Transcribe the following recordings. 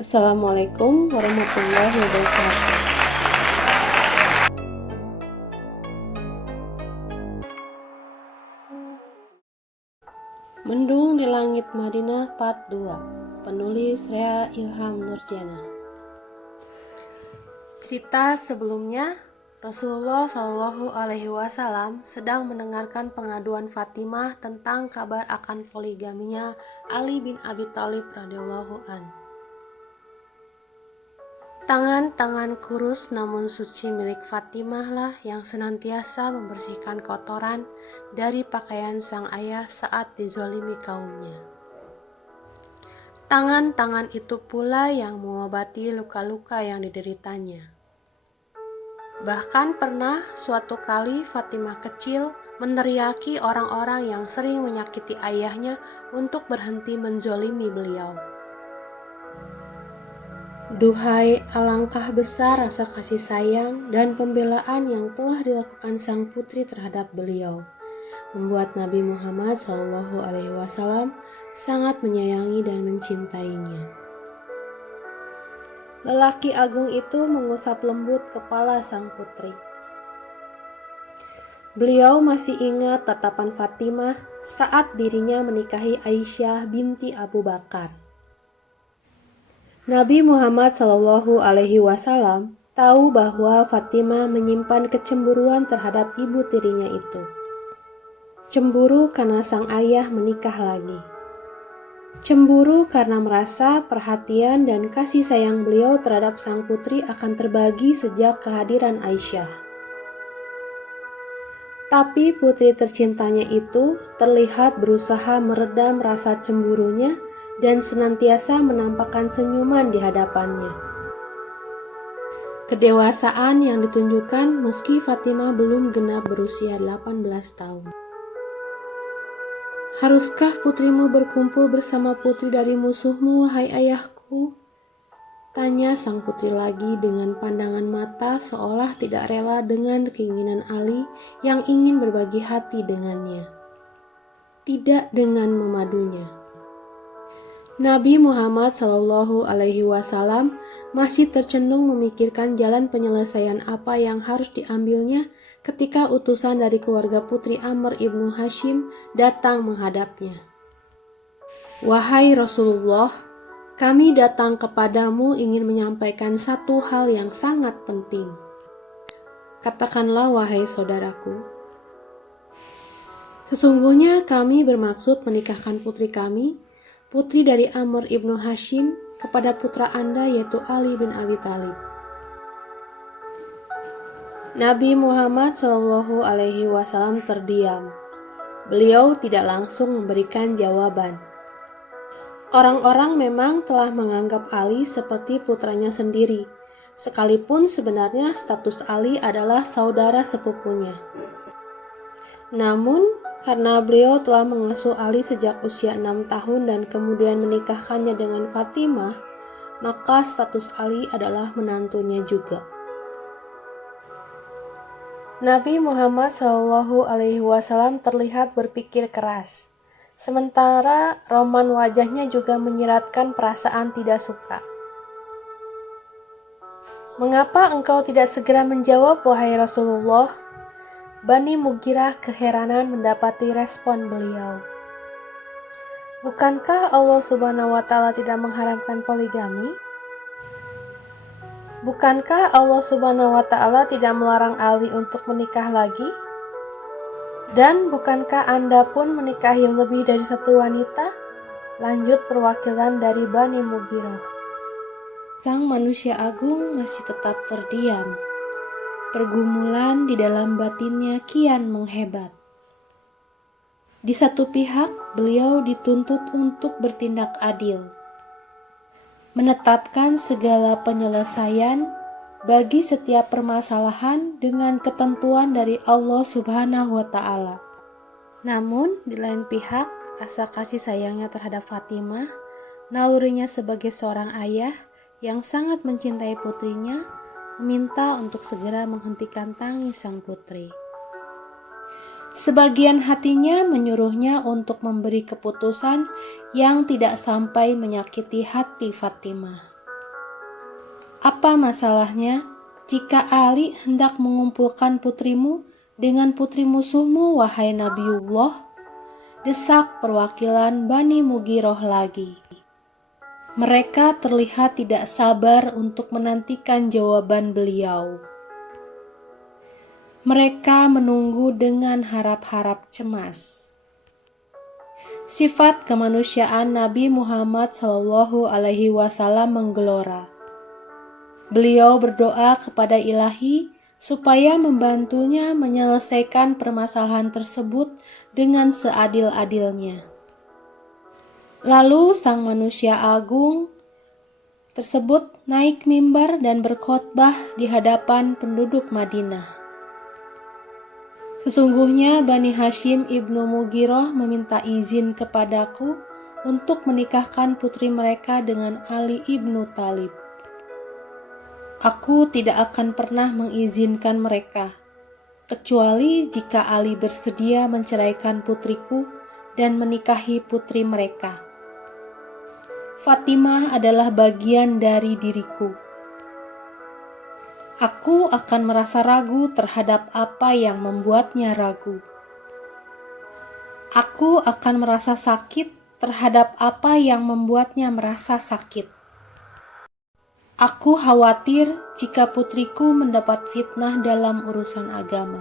Assalamualaikum warahmatullahi wabarakatuh. Mendung di Langit Madinah Part 2. Penulis Rea Ilham Nurjana. Cerita sebelumnya, Rasulullah Shallallahu Alaihi Wasallam sedang mendengarkan pengaduan Fatimah tentang kabar akan poligaminya Ali bin Abi Thalib radhiyallahu an. Tangan-tangan kurus namun suci milik Fatimah lah yang senantiasa membersihkan kotoran dari pakaian sang ayah saat dizolimi kaumnya. Tangan-tangan itu pula yang mengobati luka-luka yang dideritanya. Bahkan pernah suatu kali Fatimah kecil meneriaki orang-orang yang sering menyakiti ayahnya untuk berhenti menzolimi beliau. Duhai, alangkah besar rasa kasih sayang dan pembelaan yang telah dilakukan sang putri terhadap beliau, membuat Nabi Muhammad SAW sangat menyayangi dan mencintainya. Lelaki agung itu mengusap lembut kepala sang putri. Beliau masih ingat tatapan Fatimah saat dirinya menikahi Aisyah binti Abu Bakar. Nabi Muhammad SAW tahu bahwa Fatimah menyimpan kecemburuan terhadap ibu tirinya itu. Cemburu karena sang ayah menikah lagi. Cemburu karena merasa perhatian dan kasih sayang beliau terhadap sang putri akan terbagi sejak kehadiran Aisyah. Tapi putri tercintanya itu terlihat berusaha meredam rasa cemburunya dan senantiasa menampakkan senyuman di hadapannya. Kedewasaan yang ditunjukkan meski Fatimah belum genap berusia 18 tahun. Haruskah putrimu berkumpul bersama putri dari musuhmu, wahai ayahku? Tanya sang putri lagi dengan pandangan mata seolah tidak rela dengan keinginan Ali yang ingin berbagi hati dengannya. Tidak dengan memadunya. Nabi Muhammad SAW masih tercenung memikirkan jalan penyelesaian apa yang harus diambilnya ketika utusan dari keluarga putri Amr ibnu Hashim datang menghadapnya. Wahai Rasulullah, kami datang kepadamu ingin menyampaikan satu hal yang sangat penting. Katakanlah wahai saudaraku. Sesungguhnya kami bermaksud menikahkan putri kami, putri dari Amr ibnu Hashim, kepada putra Anda yaitu Ali bin Abi Thalib. Nabi Muhammad SAW terdiam. Beliau tidak langsung memberikan jawaban. Orang-orang memang telah menganggap Ali seperti putranya sendiri, sekalipun sebenarnya status Ali adalah saudara sepupunya. Namun, karena beliau telah mengasuh Ali sejak usia 6 tahun dan kemudian menikahkannya dengan Fatimah, maka status Ali adalah menantunya juga. Nabi Muhammad SAW terlihat berpikir keras, sementara roman wajahnya juga menyiratkan perasaan tidak suka. Mengapa engkau tidak segera menjawab, wahai Rasulullah? Bani Mughirah keheranan mendapati respon beliau. Bukankah Allah Subhanahu wa Ta'ala tidak mengharamkan poligami? Bukankah Allah Subhanahu wa Ta'ala tidak melarang Ali untuk menikah lagi? Dan bukankah Anda pun menikahi lebih dari satu wanita? Lanjut perwakilan dari Bani Mughirah. Sang manusia agung masih tetap terdiam. Pergumulan di dalam batinnya kian menghebat. Di satu pihak, beliau dituntut untuk bertindak adil, menetapkan segala penyelesaian bagi setiap permasalahan dengan ketentuan dari Allah Subhanahu wa Ta'ala. Namun, di lain pihak, rasa kasih sayangnya terhadap Fatimah, nalurinya sebagai seorang ayah yang sangat mencintai putrinya, meminta untuk segera menghentikan tangis sang putri. Sebagian hatinya menyuruhnya untuk memberi keputusan yang tidak sampai menyakiti hati Fatimah. Apa masalahnya jika Ali hendak mengumpulkan putrimu dengan putri musuhmu, wahai Nabiullah? Desak perwakilan Bani Mughiroh lagi. Mereka terlihat tidak sabar untuk menantikan jawaban beliau. Mereka menunggu dengan harap-harap cemas. Sifat kemanusiaan Nabi Muhammad SAW menggelora. Beliau berdoa kepada Ilahi supaya membantunya menyelesaikan permasalahan tersebut dengan seadil-adilnya. Lalu sang manusia agung tersebut naik mimbar dan berkhotbah di hadapan penduduk Madinah. Sesungguhnya Bani Hashim ibnu Mughiroh meminta izin kepadaku untuk menikahkan putri mereka dengan Ali ibnu Thalib. Aku tidak akan pernah mengizinkan mereka, kecuali jika Ali bersedia menceraikan putriku dan menikahi putri mereka. Fatimah adalah bagian dari diriku. Aku akan merasa ragu terhadap apa yang membuatnya ragu. Aku akan merasa sakit terhadap apa yang membuatnya merasa sakit. Aku khawatir jika putriku mendapat fitnah dalam urusan agama.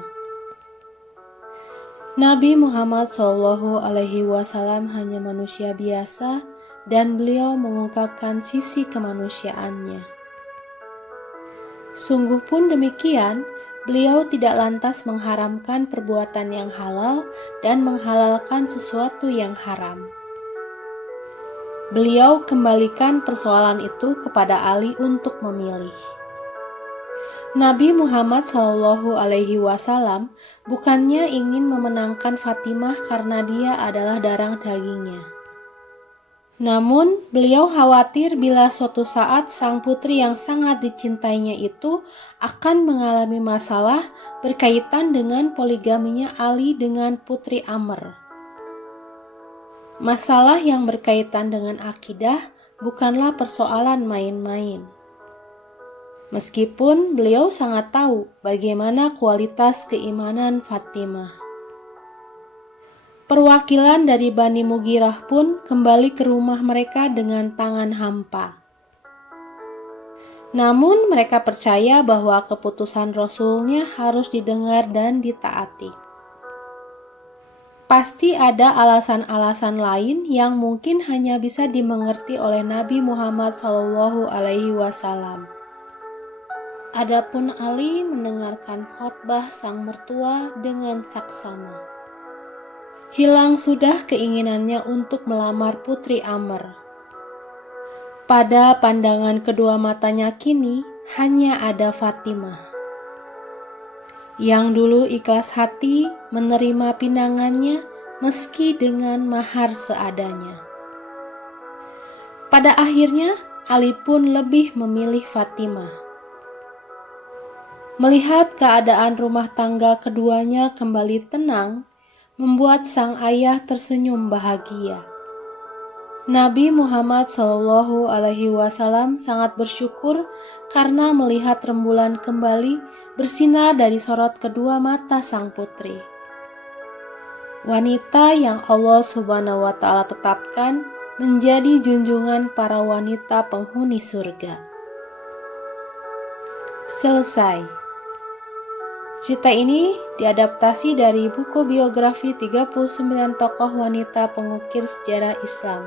Nabi Muhammad SAW hanya manusia biasa dan beliau mengungkapkan sisi kemanusiaannya. Sungguh pun demikian, beliau tidak lantas mengharamkan perbuatan yang halal dan menghalalkan sesuatu yang haram. Beliau kembalikan persoalan itu kepada Ali untuk memilih. Nabi Muhammad SAW bukannya ingin memenangkan Fatimah karena dia adalah darah dagingnya. Namun, beliau khawatir bila suatu saat sang putri yang sangat dicintainya itu akan mengalami masalah berkaitan dengan poligaminya Ali dengan putri Amr. Masalah yang berkaitan dengan akidah bukanlah persoalan main-main. Meskipun beliau sangat tahu bagaimana kualitas keimanan Fatimah. Perwakilan dari Bani Mughirah pun kembali ke rumah mereka dengan tangan hampa. Namun mereka percaya bahwa keputusan Rasulnya harus didengar dan ditaati. Pasti ada alasan-alasan lain yang mungkin hanya bisa dimengerti oleh Nabi Muhammad SAW. Adapun Ali mendengarkan khotbah sang mertua dengan saksama. Hilang sudah keinginannya untuk melamar putri Amr. Pada pandangan kedua matanya kini hanya ada Fatimah, yang dulu ikhlas hati menerima pinangannya meski dengan mahar seadanya. Pada akhirnya, Ali pun lebih memilih Fatimah. Melihat keadaan rumah tangga keduanya kembali tenang, membuat sang ayah tersenyum bahagia. Nabi Muhammad SAW sangat bersyukur karena melihat rembulan kembali bersinar dari sorot kedua mata sang putri. Wanita yang Allah Subhanahu wa Ta'ala tetapkan menjadi junjungan para wanita penghuni surga. Selesai. Cerita ini diadaptasi dari buku biografi 39 tokoh wanita pengukir sejarah Islam.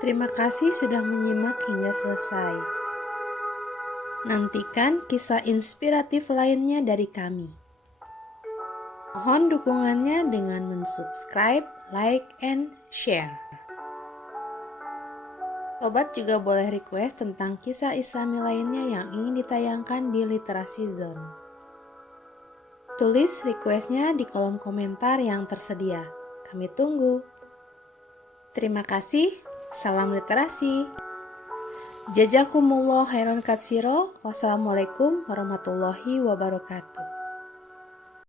Terima kasih sudah menyimak hingga selesai. Nantikan kisah inspiratif lainnya dari kami. Mohon dukungannya dengan mensubscribe, like, and share. Sobat juga boleh request tentang kisah Islami lainnya yang ingin ditayangkan di Literasi Zone. Tulis requestnya di kolom komentar yang tersedia. Kami tunggu. Terima kasih. Salam literasi. Jazakumullah khairan katsiro. Wassalamualaikum warahmatullahi wabarakatuh.